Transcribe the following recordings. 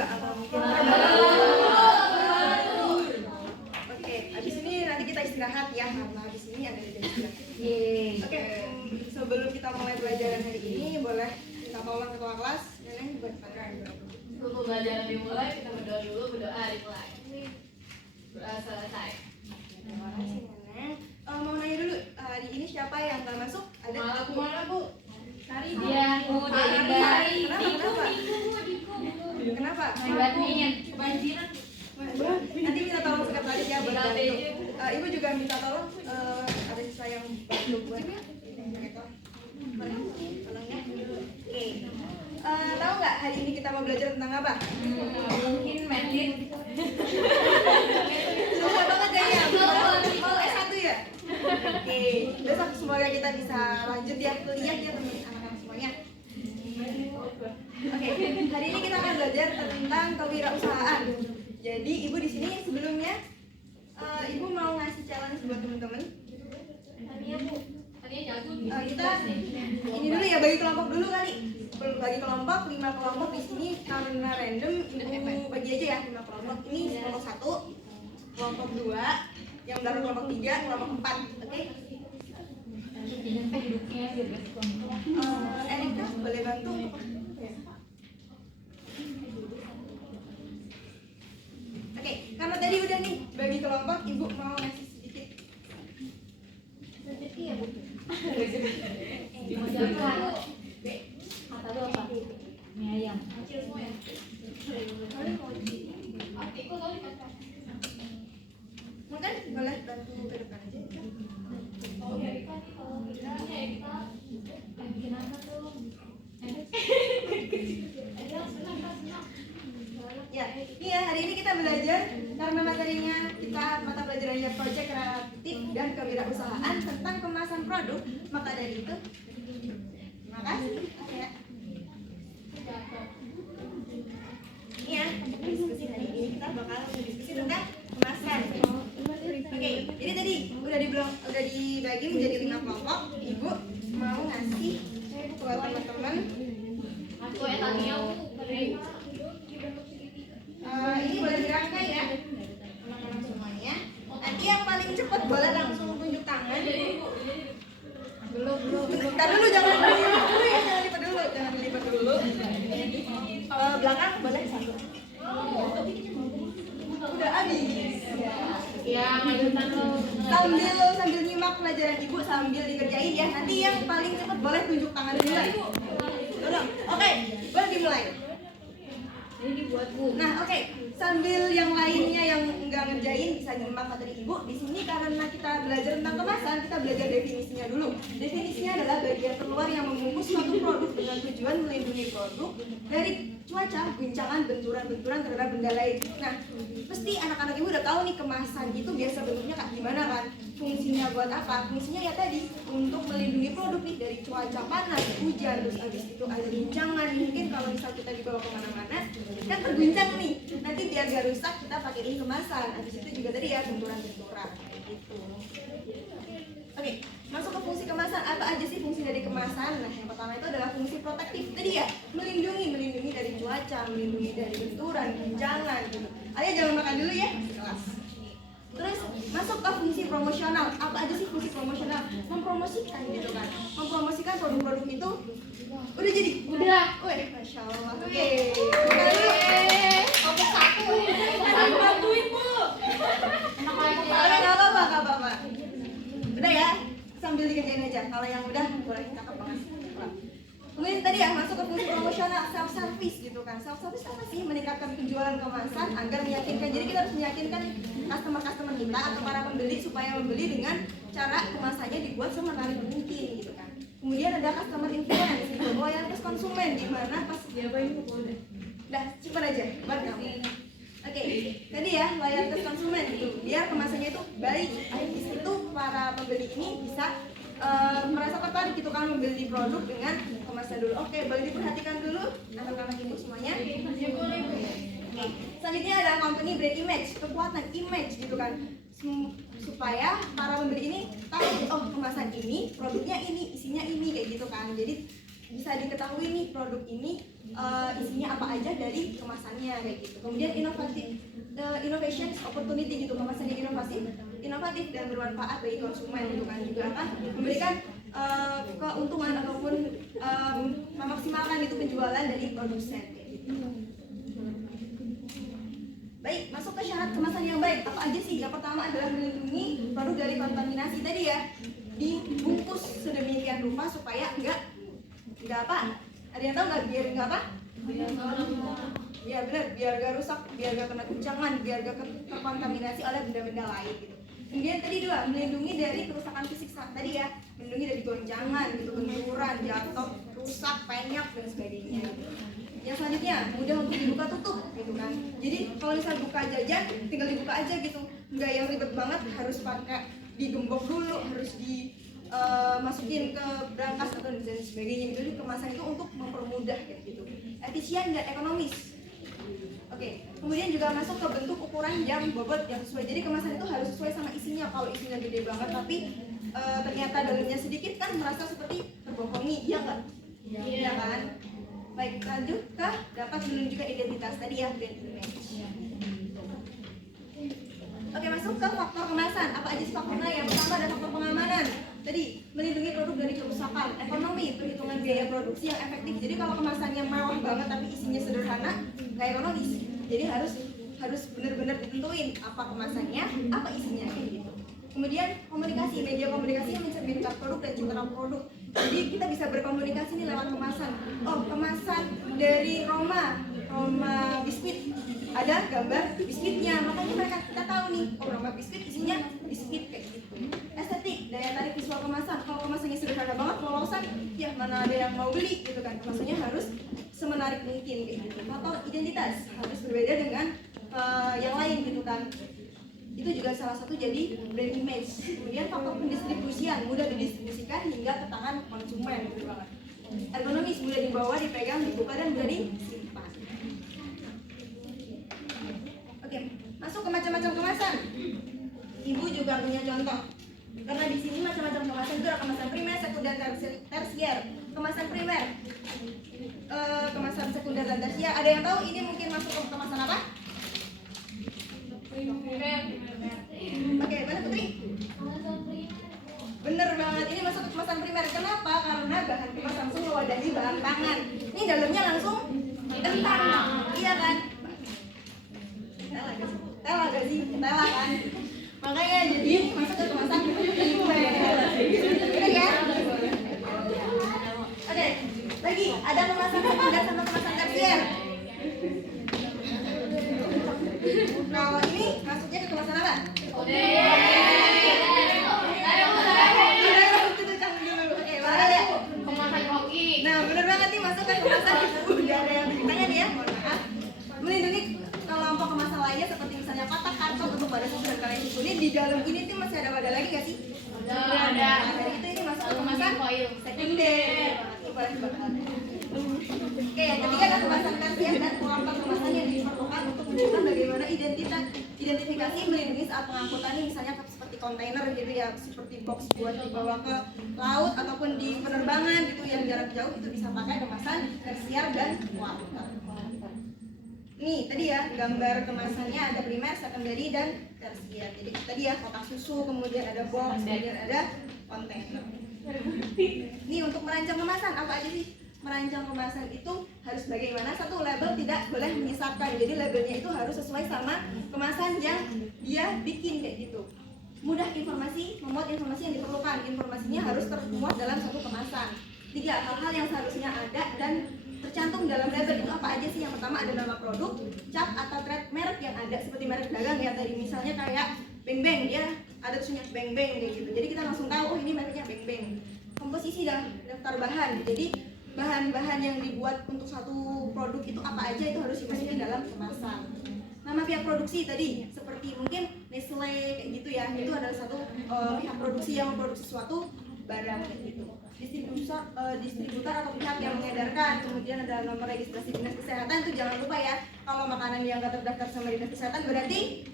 nggak? Atau mungkin Oke, habis ini nanti kita istirahat ya, karena habis ini ada jeda istirahat. Oke, sebelum kita mulai pelajaran hari ini, boleh minta tolong ketua kelas, Neneng buat pandangan. Sebelum pembelajaran dimulai, kita berdoa dulu, berdoa dimulai. Berdoa selesai. Terima kasih Neneng. Mau nanya dulu, hari ini siapa yang nggak masuk? Ada? Aku mana Bu? Hari dia Bu dari Kenapa? badminton kebanjiran. Nanti minta tolong sekretaris ya buat bantu. Ibu juga minta tolong ada siswa yang bantu buat gitu. Tolong ya. Oke. Tahu nggak hari ini kita mau belajar tentang apa? Mungkin medit. Susah banget kayaknya. Mau S1 ya? Oke. Besok semoga kita bisa lanjut ya kuliah ya teman anak-anak semuanya. Oke, hari ini kita akan belajar tentang kewirausahaan. Jadi ibu di sini sebelumnya ibu mau ngasih challenge buat teman-teman. Tadinya Bu, tadinya jago. Kita ini dulu ya, bagi kelompok dulu kali. Bagi kelompok 5 kelompok di sini karena random ibu bagi aja ya 5 kelompok. Ini kelompok 1, kelompok 2, yang belakang kelompok 3, kelompok 4. Oke? Erika boleh bantu? Oke, karena tadi udah nih bagi kelompok, ibu mau ngasih sedikit Rezeki ya Bu. Kata lu apa? Mie ayam. mungkin boleh bantu ke depan aja. Bikin apa tuh? Ya, iya hari ini kita belajar karena materinya kita mata pelajarannya proyek kreatif dan kewirausahaan tentang kemasan produk. Maka dari itu, terima kasih. Ya. Iya, diskusi hari ini kita bakal diskusi tentang kemasan. Oke, jadi tadi udah dibagi menjadi 5 kelompok. Ibu mau ngasih buat teman-teman. Aku tadinya Bu, Ini boleh dirangkai ya, teman-teman semuanya. Nanti yang paling cepat boleh langsung tunjuk tangan. Belum. Bentar dulu, jangan dilipat dulu ya, jangan dilipat dulu. Belakang boleh 1. Udah habis. ya lanjutan lu. Sambil nyimak pelajaran ibu sambil dikerjain ya. Nanti yang paling cepat boleh tunjuk tangan dulu. Tolong. Oke, boleh dimulai. Ini dibuat Bu. Nah, oke. Sambil yang lainnya yang enggak ngerjain bisa nyimak materi ibu. Di sini karena kita belajar tentang kemasan, kita belajar definisinya dulu. Definisinya adalah bagian terluar yang membungkus suatu produk dengan tujuan melindungi produk dari cuaca, guncangan, benturan-benturan terhadap benda lain. Nah, pasti anak-anak ibu udah tahu nih kemasan itu biasa bentuknya kayak gimana kan? Fungsinya buat apa? Fungsinya ya tadi untuk melindungi produk nih dari cuaca panas, hujan, terus habis itu ada guncangan. Mungkin kalau misal kita dibawa kemana-mana kan terguncang nih. Nanti biar gak rusak kita pakein kemasan. Habis itu juga tadi ya benturan-benturan kayak gitu. Oke, masuk ke fungsi kemasan. Apa aja sih fungsi dari kemasan? Nah, yang pertama itu adalah fungsi protektif. Tadi ya, melindungi dari cuaca, melindungi dari benturan, guncangan gitu. Ayo jangan makan dulu ya, kelas. Terus masuk ke fungsi promosional. Apa aja sih fungsi promosional? Mempromosikan gitu kan. Mempromosikan produk-produk itu. Udah jadi? Udah. Wih, Masya Allah. Oke. Kelompok 1. Bantuin Bu. Enak aja. Nggak apa-apa. Udah ya, sambil dikerjain aja. Kalau yang udah boleh cakep banget. Kemudian tadi ya masuk ke fungsi promosional, self service gitu kan. Self service apa sih? Meningkatkan penjualan kemasan agar meyakinkan. Jadi kita harus meyakinkan customer kita atau para pembeli supaya membeli dengan cara kemasannya dibuat semenarik mungkin gitu kan. Kemudian ada customer influence, gitu. Loyalitas konsumen di mana pas udah simpan aja buat kamu. Oke, tadi ya loyalitas konsumen gitu. Biar kemasannya itu baik. Habis itu para pembeli ini bisa merasa tertarik gitu kan membeli produk dengan kemasan dulu. Oke, boleh diperhatikan dulu anak-anak ibu semuanya. Oke, selanjutnya ada company brand image, kekuatan image gitu kan, supaya para pembeli ini tahu oh kemasan ini, produknya ini, isinya ini kayak gitu kan. Jadi bisa diketahui nih produk ini isinya apa aja dari kemasannya kayak gitu. Kemudian innovation opportunity gitu, kemasannya inovatif dan bermanfaat bagi konsumen gitu kan, juga akan memberikan keuntungan ataupun memaksimalkan itu penjualan dari produsen kayak gitu. Baik, masuk ke syarat kemasan yang baik. Apa aja sih? Yang pertama adalah melindungi produk dari kontaminasi tadi ya. Dibungkus sedemikian rupa supaya enggak apa? Ada yang tahu nggak biar enggak apa? Ya benar, biar gak rusak, biar gak kena guncangan, biar gak terkontaminasi oleh benda-benda lain gitu. Kemudian tadi dua, melindungi dari kerusakan fisik tadi ya, melindungi dari goncangan, gitu, benturan, jatuh, rusak, penyok dan sebagainya. Gitu. Yang selanjutnya mudah untuk dibuka tutup gitu kan. Jadi kalau misal buka jajan tinggal dibuka aja gitu, nggak yang ribet banget harus pakai digembok dulu, harus masukin ke brankas atau dan sebagainya. Jadi kemasan itu untuk mempermudah kayak gitu, efisien dan ekonomis. Oke, kemudian juga masuk ke bentuk ukuran yang bobot yang sesuai. Jadi kemasan itu harus sesuai sama isinya. Kalau isinya gede banget tapi ternyata dalamnya sedikit kan merasa seperti terbohongi, iya nggak? Iya kan? Baik, lanjut ke dapat menunjukkan identitas tadi ya, brand image. Oke, masuk ke faktor kemasan. Apa aja sih faktornya? Yang pertama ada faktor pengamanan. Tadi melindungi produk dari kerusakan, ekonomi, perhitungan biaya produksi yang efektif. Jadi kalau kemasannya mewah banget tapi isinya sederhana, nggak ekonomis. Jadi harus benar-benar ditentuin apa kemasannya, apa isinya kayak gitu. Kemudian komunikasi, media komunikasi yang mencerminkan produk dan citra produk. Jadi kita bisa berkomunikasi nih lewat kemasan. Oh, kemasan dari Roma biskuit, ada gambar biskuitnya, makanya kita tahu nih, oh Roma biskuit isinya biskuit kayak gitu. Estetik, daya tarik visual kemasan. Kalau kemasannya sederhana banget, lolosan, ya mana ada yang mau beli gitu kan. Kemasannya harus semenarik mungkin kayak gitu. Faktor identitas harus berbeda dengan yang lain gitu kan. Itu juga salah satu jadi brand image. Kemudian faktor pendistribusian, mudah didistribusikan hingga ke tangan konsumen gitu banget. Ergonomis, mudah dibawa, dipegang, dibuka dan mudah disimpan. Oke, masuk ke macam-macam kemasan. Ibu juga punya contoh. Karena di sini macam-macam kemasan itu ada kemasan primer, sekunder, tersier. Kemasan primer, kemasan sekunder dan tersier. Ada yang tahu ini mungkin masuk ke kemasan apa? Oke, mana Putri? Bener banget, ini masuk ke kemasan primer. Kenapa? Karena bahan kemas langsung mewadahi bahan pangan. Ini dalamnya langsung kentang, iya kan? Tela gak sih? Tela kan? Makanya jadi ini masuk ke kemasan primer. Bener ya? Oke, lagi ada kemasan sekunder sama kemasan tersier. Kalau ini masuknya ke kemasan apa? Nah, bener banget nih masuk ke kemasan. Udah ada yang bertanya nih ya, mohon maaf. Melindungi kelompok kemasan lainnya seperti misalnya kotak, karton untuk pada susu dan kaleng susu. Ini di dalam ini tuh masih ada wadah lagi nggak sih? Ada. Dari itu ini masuk ke kemasan sekunder. Boleh banget. Oke, yang ketiga ada kemasan tersier dan kelompok kemasan yang diperlukan untuk menunjukkan bagaimana identifikasi melindungi saat pengangkutan ini, misalnya seperti kontainer gitu ya, seperti box buat dibawa ke laut ataupun di penerbangan gitu yang jarak jauh, itu bisa pakai kemasan tersier dan kuarter. Nih tadi ya gambar kemasannya ada primer, secondary dan tersier. Jadi tadi ya kotak susu, kemudian ada box, kemudian ada kontainer. Nih untuk merancang kemasan apa aja sih? Merancang kemasan itu harus bagaimana? Satu, label tidak boleh menyesatkan. Jadi labelnya itu harus sesuai sama kemasan yang dia bikin kayak gitu. Mudah informasi, memuat informasi yang diperlukan. Informasinya harus termuat dalam satu kemasan. Tiga, hal-hal yang seharusnya ada dan tercantum dalam label itu apa aja sih? Yang pertama ada nama produk, cap atau trade merek yang ada seperti merek dagang ya tadi, misalnya kayak Beng Beng, dia ada tulisannya Beng Beng kayak gitu. Jadi kita langsung tahu oh ini mereknya Beng Beng. Komposisi dan daftar bahan. Jadi bahan-bahan yang dibuat untuk satu produk itu apa aja itu harus dimasukin dalam kemasan. Nama pihak produksi tadi seperti mungkin Nestle kayak gitu ya, itu adalah satu pihak produksi yang memproduksi suatu barang kayak gitu. Distributor atau pihak yang mengedarkan, kemudian ada nomor registrasi dinas kesehatan, itu jangan lupa ya. Kalau makanan yang nggak terdaftar sama dinas kesehatan berarti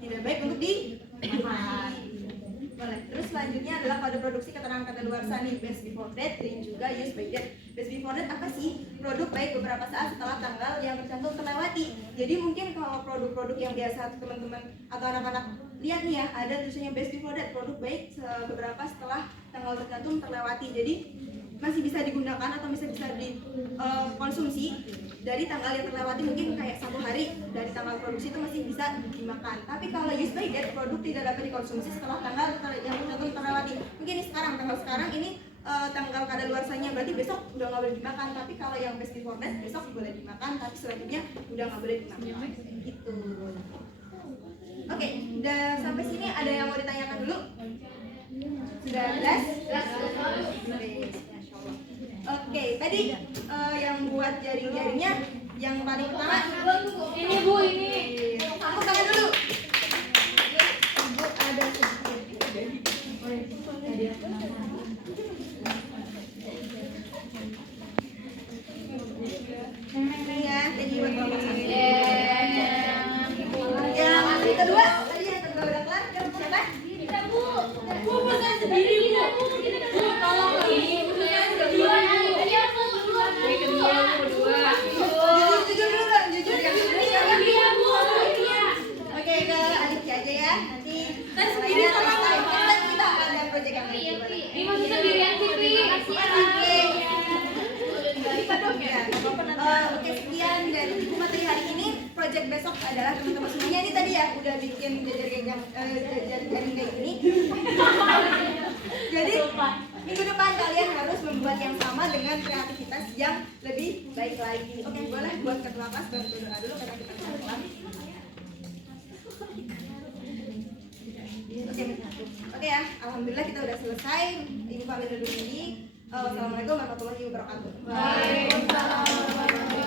tidak baik untuk dimakan. Boleh. Terus selanjutnya adalah kode produksi keterangan kadaluarsa nih, best before date dan juga use by date. Best before date apa sih? Produk baik beberapa saat setelah tanggal yang tercantum terlewati. Jadi mungkin kalau produk-produk yang biasa teman-teman atau anak-anak lihat nih ya, ada tulisannya best before date, produk baik beberapa setelah tanggal tercantum terlewati. Jadi masih bisa digunakan atau bisa dikonsumsi dari tanggal yang terlewati, mungkin kayak 1 hari dari tanggal produksi itu masih bisa dimakan. Tapi kalau use by date, produk tidak dapat dikonsumsi setelah tanggal yang tercantum terlewati. Mungkin ini tanggal sekarang ini tanggal kadaluarsanya, berarti besok udah nggak boleh dimakan. Tapi kalau yang best before date besok boleh dimakan, tapi selanjutnya udah nggak boleh dimakan. Gitu. Oke, udah sampai sini ada yang mau ditanyakan dulu? Sudah jelas? Oke, tadi yang buat jaring-jaringnya yang paling pertama Ini Bu, ini. aku tangan dulu. Ibu ada ini ya, tadi buat bapak satu. Yang kedua, tadi yang kedua udah kelar. Siapa? Kita Bu. Bu, saya sendiri Bu. Bu, tolong ini. Iya Bu, duluan Bu. Jujur dulu dong, jujur. Iya Bu. Oke, ke Alifia aja ya. Nanti lainnya next time. Kan kita ada project yang lain. Ini masih sendirian sih, Pi. Oke, sekian dari buku materi hari ini. Project besok adalah teman-teman semuanya ini tadi ya udah bikin jaring kayak gini. Jadi minggu depan kalian harus membuat yang sama dengan kreativitas yang lebih baik lagi. Oke, boleh buat ketua kelas bantu doa dulu karena kita kelas. Oke ya, alhamdulillah kita udah selesai. Ibu pamit undur diri. Wassalamualaikum warahmatullahi wabarakatuh. Waalaikumsalam.